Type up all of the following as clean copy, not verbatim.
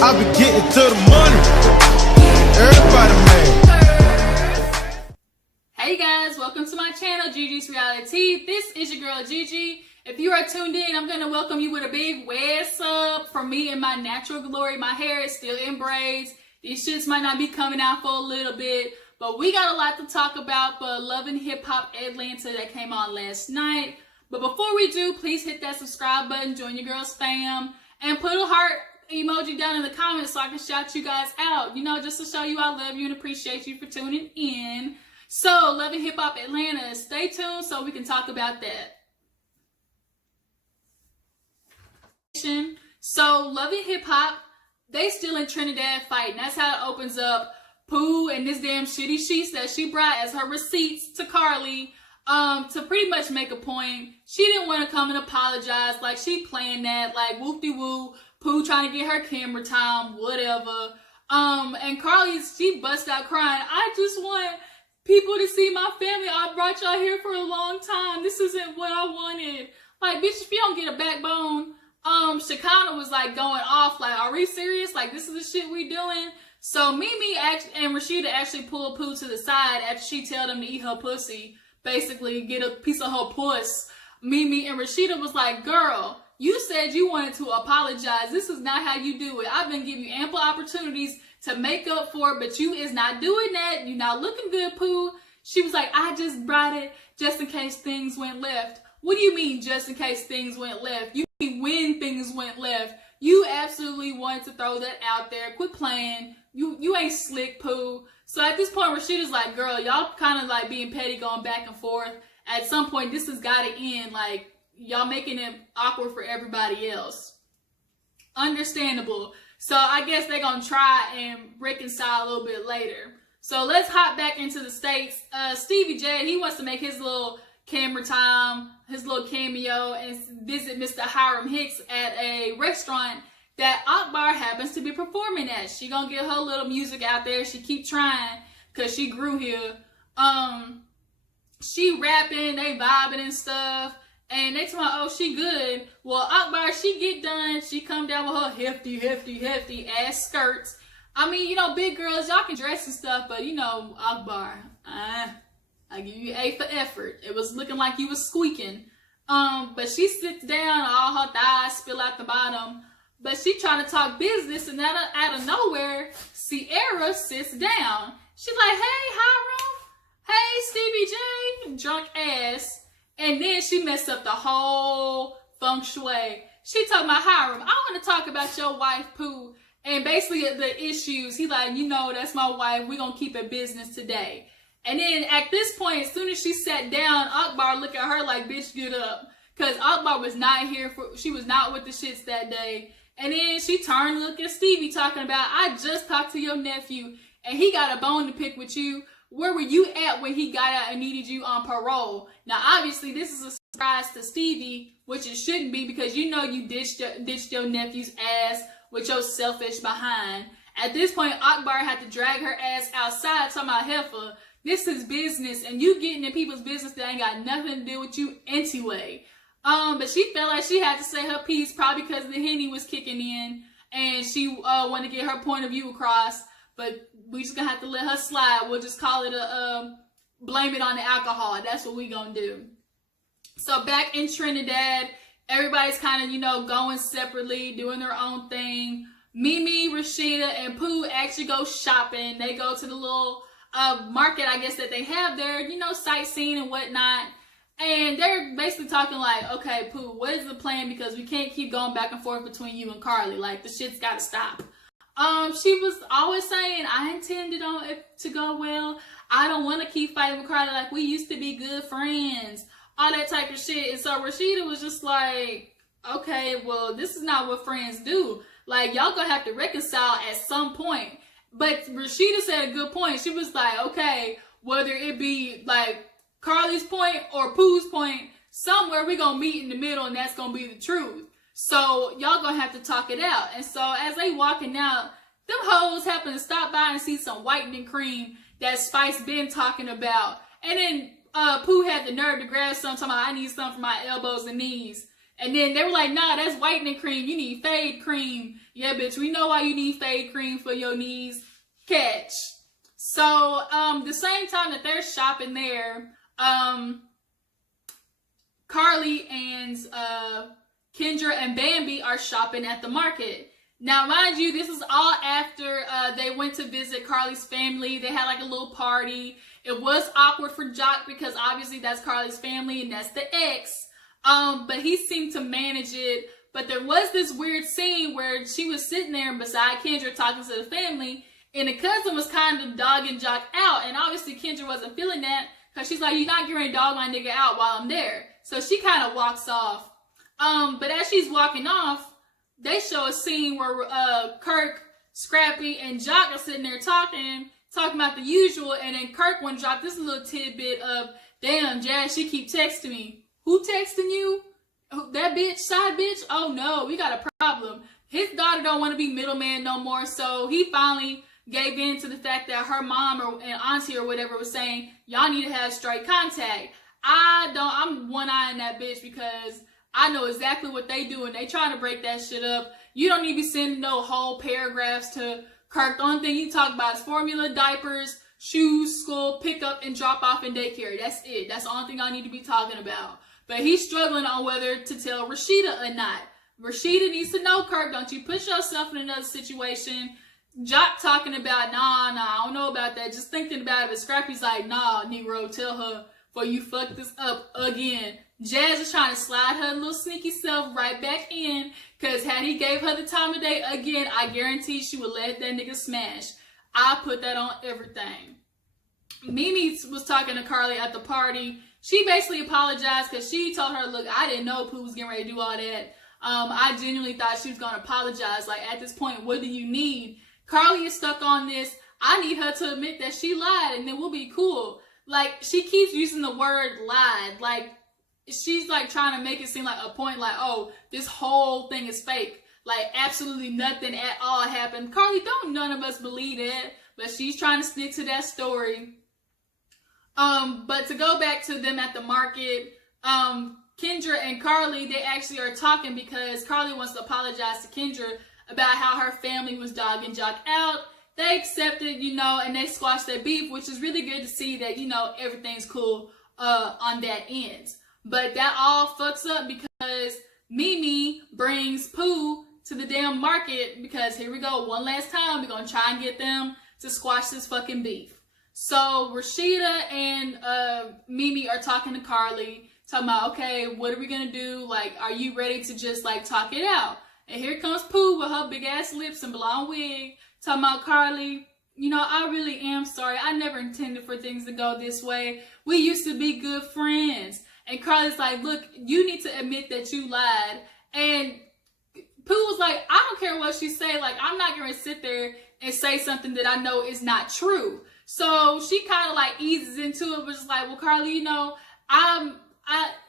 I be getting to the money. Everybody mad. Hey guys, welcome to my channel, Gigi's Reality. This is your girl Gigi. If you are tuned in, I'm going to welcome you with a big what's up from me in my natural glory. My hair is still in braids. These shits might not be coming out for a little bit, but we got a lot to talk about for Love and Hip Hop Atlanta that came on last night. But before we do, please hit that subscribe button, join your girl's fam, and put a heart emoji down in the comments so I can shout you guys out. You know, just to show you I love you and appreciate you for tuning in. So, Love and Hip Hop Atlanta, stay tuned so we can talk about that. So, Love and Hip Hop, they still in Trinidad fighting. That's how it opens up. Pooh and this damn shitty sheets that she brought as her receipts to Carly to pretty much make a point. She didn't want to come and apologize. Like, she playing that, like, whoop-de-woo. Pooh trying to get her camera time, whatever. And Carly, she bust out crying. I just want people to see my family. I brought y'all here for a long time. This isn't what I wanted. Like, bitch, if you don't get a backbone. Shekinah was like going off, like, are we serious? Like, this is the shit we doing? So Mimi and Rashida actually pulled Pooh to the side after she told them to eat her pussy. Basically, get a piece of her puss. Mimi and Rashida was like, girl, you said you wanted to apologize. This is not how you do it. I've been giving you ample opportunities to make up for it, but you is not doing that. You're not looking good, Pooh. She was like, I just brought it just in case things went left. What do you mean just in case things went left? You mean when things went left. You absolutely wanted to throw that out there. Quit playing. You ain't slick, Pooh. So at this point, Rashida's like, girl, y'all kind of like being petty, going back and forth. At some point, this has got to end. Like, y'all making it awkward for everybody else. Understandable. So I guess they're going to try and reconcile a little bit later. So let's hop back into the States. Stevie J, he wants to make his little camera time, his little cameo, and visit Mr. Hiram Hicks at a restaurant that Akbar happens to be performing at. She gonna get her little music out there. She keep trying because she grew here. She rapping, they vibing and stuff, and they talking about, oh, she good. Well, Akbar, she get done. She come down with her hefty ass skirts. I mean, you know, big girls, y'all can dress and stuff, but you know, Akbar, I give you A for effort. It was looking like you was squeaking. But she sits down, all her thighs spill out the bottom. But she trying to talk business, and out of nowhere, Sierra sits down. She's like, hey, Hiram. Hey, Stevie J. Drunk ass. And then she messed up the whole feng shui. She talking about, Hiram, I want to talk about your wife, Pooh. And basically the issues. He like, you know, that's my wife. We're going to keep it business today. And then at this point, as soon as she sat down, Akbar looked at her like, bitch, get up. Because Akbar was not here she was not with the shits that day. And then she turned and looked at Stevie talking about, I just talked to your nephew and he got a bone to pick with you. Where were you at when he got out and needed you on parole? Now, obviously, this is a surprise to Stevie, which it shouldn't be because you know you ditched your nephew's ass with your selfish behind. At this point, Akbar had to drag her ass outside talking about, heifer, this is business and you getting in people's business that ain't got nothing to do with you anyway. But she felt like she had to say her piece probably because the Henny was kicking in and she wanted to get her point of view across. But we just gonna have to let her slide. We'll just call it blame it on the alcohol. That's what we gonna do. So back in Trinidad, everybody's kind of, you know, going separately, doing their own thing. Mimi, Rashida, and Pooh actually go shopping. They go to the little market, I guess, that they have there, you know, sightseeing and whatnot. And they're basically talking like, okay, Pooh, what is the plan? Because we can't keep going back and forth between you and Carly. Like, the shit's got to stop. She was always saying, I intended on it to go well. I don't want to keep fighting with Carly. Like, we used to be good friends. All that type of shit. And so Rashida was just like, okay, well, this is not what friends do. Like, y'all gonna have to reconcile at some point. But Rashida said a good point. She was like, okay, whether it be like Carly's point or Pooh's point, somewhere we're gonna meet in the middle and that's gonna be the truth. So y'all gonna have to talk it out. And so as they walking out, them hoes happen to stop by and see some whitening cream that Spice been talking about. And then Pooh had the nerve to grab some, talking about, I need some for my elbows and knees. And then they were like, nah, that's whitening cream. You need fade cream. Yeah, bitch, we know why you need fade cream for your knees. Catch. So, the same time that they're shopping there, Carly and Kendra and Bambi are shopping at the market. Now, mind you, this is all after they went to visit Carly's family. They had like a little party. It was awkward for Jock because obviously that's Carly's family and that's the ex. But he seemed to manage it. But there was this weird scene where she was sitting there beside Kendra talking to the family, and the cousin was kind of dogging Jock out. And obviously Kendra wasn't feeling that because she's like, you're not getting ready to dog my nigga out while I'm there. So she kind of walks off. But as she's walking off, they show a scene where Kirk, Scrappy, and Jock are sitting there talking about the usual, and then Kirk one dropped this little tidbit of, damn, Jazz, she keep texting me. Who texting you? That bitch, side bitch? Oh no, we got a problem. His daughter don't want to be middleman no more, so he finally gave in to the fact that her mom or and auntie or whatever was saying, y'all need to have straight contact. I'm one-eyeing that bitch because I know exactly what they do and they trying to break that shit up. You don't need to be sending no whole paragraphs to Kirk. The only thing you talk about is formula, diapers, shoes, school, pick up, and drop off in daycare. That's it. That's the only thing I need to be talking about. But he's struggling on whether to tell Rashida or not. Rashida needs to know, Kirk, don't you put yourself in another situation. Jock talking about, nah, I don't know about that. Just thinking about it. But Scrappy's like, nah, Negro, tell her before you fuck this up again. Jazz is trying to slide her little sneaky self right back in. Because had he gave her the time of day again, I guarantee she would let that nigga smash. I put that on everything. Mimi was talking to Carly at the party. She basically apologized because she told her, look, I didn't know Pooh was getting ready to do all that. I genuinely thought she was going to apologize. Like, at this point, what do you need? Carly is stuck on this. I need her to admit that she lied and then we'll be cool. Like, she keeps using the word lied. Like, she's like trying to make it seem like a point like, oh, this whole thing is fake. Like, absolutely nothing at all happened. Carly, don't none of us believe that. But she's trying to stick to that story. But to go back to them at the market, Kendra and Carly, they actually are talking because Carly wants to apologize to Kendra about how her family was dogging Jock out. They accepted, you know, and they squashed their beef, which is really good to see that, you know, everything's cool on that end. But that all fucks up because Mimi brings Pooh to the damn market because here we go, one last time, we're going to try and get them to squash this fucking beef. So Rashida and Mimi are talking to Carly, talking about, okay, what are we going to do? Like, are you ready to just, like, talk it out? And here comes Pooh with her big-ass lips and blonde wig, talking about, Carly, you know, I really am sorry. I never intended for things to go this way. We used to be good friends. And Carly's like, look, you need to admit that you lied. And Pooh was like, I don't care what she say. Like, I'm not going to sit there and say something that I know is not true. So she kind of like eases into it, but just like, well, Carly, you know,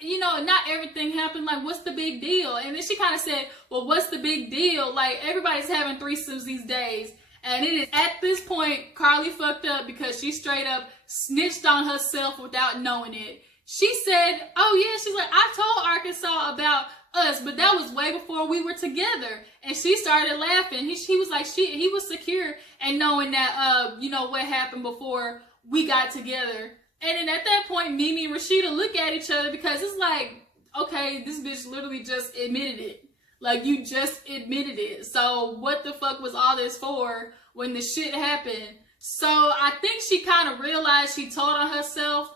you know, not everything happened. Like, what's the big deal? And then she kind of said, well, what's the big deal? Like, everybody's having threesomes these days. And it is at this point, Carly fucked up because she straight up snitched on herself without knowing it. She said, oh yeah, she's like, I told Arkansas about us, but that was way before we were together. And she started laughing. He was like, he was secure and knowing that, you know, what happened before we got together. And then at that point, Mimi and Rashida look at each other because it's like, okay, this bitch literally just admitted it. Like, you just admitted it. So what the fuck was all this for when the shit happened? So I think she kind of realized she told on herself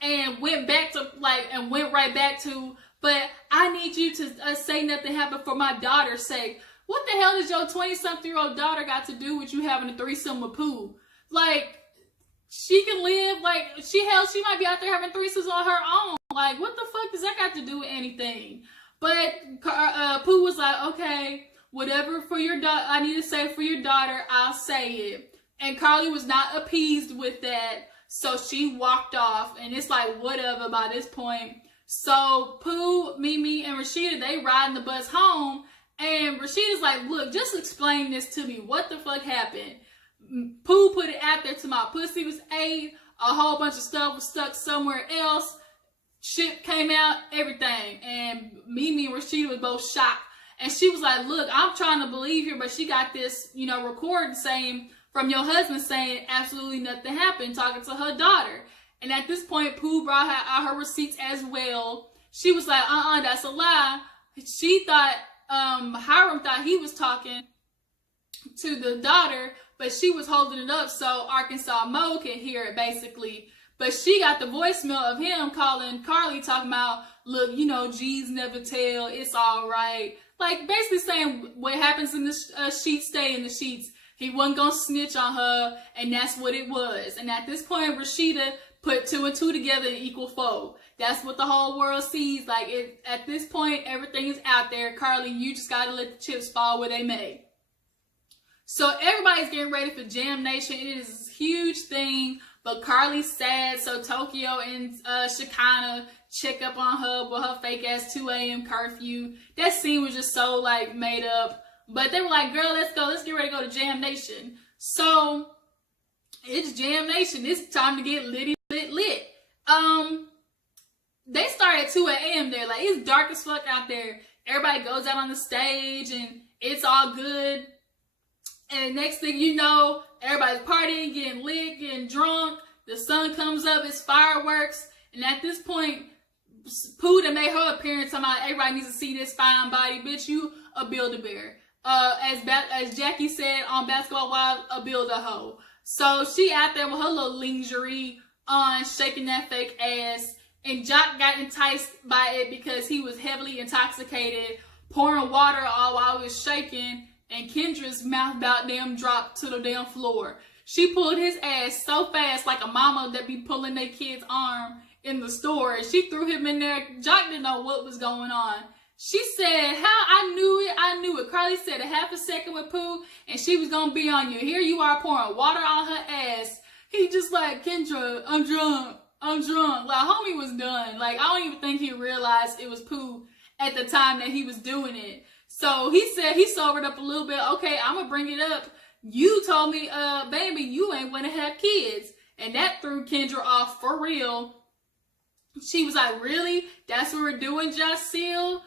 and went back to, like, and went right back to, but I need you to say nothing happened for my daughter's sake. What the hell does your 20-something-year-old daughter got to do with you having a threesome with Pooh? Like, she can live, like, she might be out there having threesomes on her own. Like, what the fuck does that got to do with anything? But Pooh was like, okay, whatever for your daughter, I need to say for your daughter, I'll say it. And Carly was not appeased with that, so she walked off. And it's like, whatever by this point. So Pooh, Mimi, and Rashida, they riding the bus home. And Rashida's like, look, just explain this to me. What the fuck happened? Pooh put it out there to my pussy was ate. A whole bunch of stuff was stuck somewhere else. Shit came out, everything. And Mimi and Rashida was both shocked. And she was like, look, I'm trying to believe here, but she got this, you know, recording saying from your husband saying absolutely nothing happened, talking to her daughter. And at this point, Pooh brought out her receipts as well. She was like, that's a lie. She thought, Hiram thought he was talking to the daughter, but she was holding it up so Arkansas Mo could hear it, basically. But she got the voicemail of him calling Carly, talking about, look, you know, G's never tell, it's all right. Like, basically saying what happens in the sheets stay in the sheets. He wasn't gonna snitch on her, and that's what it was. And at this point, Rashida put 2 and 2 together and equal 4. That's what the whole world sees. Like, at this point, everything is out there. Carly, you just gotta let the chips fall where they may. So everybody's getting ready for Jam Nation. It is a huge thing, but Carly's sad. So Tokyo and Shekinah check up on her with her fake ass 2 a.m. curfew. That scene was just so like made up. But they were like, girl, let's go. Let's get ready to go to Jam Nation. So it's Jam Nation. It's time to get lit. They start at 2 a.m. there. Like, it's dark as fuck out there. Everybody goes out on the stage and it's all good. And next thing you know, everybody's partying, getting lit, getting drunk. The sun comes up, it's fireworks. And at this point, Pooh that made her appearance, everybody needs to see this fine body. Bitch, you a Build-A-Bear. As Jackie said on Basketball Wives, a Build-A-Hoe. So she out there with her little lingerie on, shaking that fake ass. And Jock got enticed by it because he was heavily intoxicated, pouring water all while he was shaking. And Kendra's mouth about damn dropped to the damn floor. She pulled his ass so fast, like a mama that be pulling their kid's arm in the store. And she threw him in there. Jock didn't know what was going on. She said, how I knew it. Carly said a half a second with Pooh, and she was gonna be on you. Here you are pouring water on her ass. He just like, Kendra, I'm drunk. Like, homie was done. Like, I don't even think he realized it was Pooh at the time that he was doing it. So he said he sobered up a little bit. Okay, I'm gonna bring it up. You told me, baby, you ain't wanna have kids. And that threw Kendra off for real. She was like, really? That's what we're doing, Jaceel?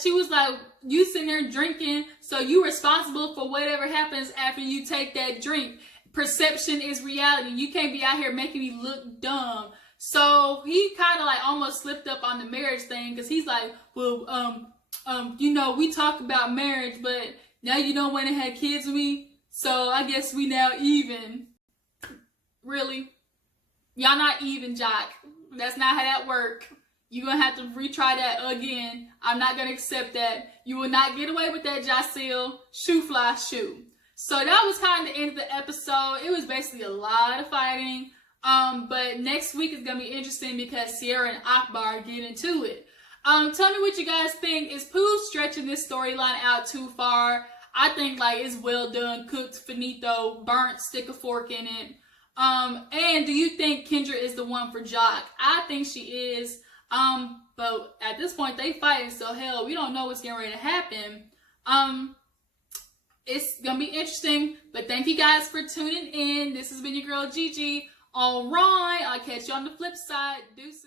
She was like, you sitting there drinking, so you responsible for whatever happens after you take that drink. Perception is reality. You can't be out here making me look dumb. So he kind of like almost slipped up on the marriage thing, because he's like, well, you know, we talk about marriage, but now you don't want to have kids with me, so I guess we now even. Really? Y'all not even, Jock. That's not how that work. You're going to have to retry that again. I'm not going to accept that. You will not get away with that, Jaceel. Shoe fly shoe. So that was kind of the end of the episode. It was basically a lot of fighting. But next week is going to be interesting because Sierra and Akbar get into it. Tell me what you guys think. Is Pooh stretching this storyline out too far? I think like it's well done, cooked, finito, burnt, stick a fork in it. And do you think Kendra is the one for Jock? I think she is. But at this point they fighting, so hell, we don't know what's getting ready to happen. It's gonna be interesting. But thank you guys for tuning in. This has been your girl Gigi. Alright, I'll catch you on the flip side. Deuces.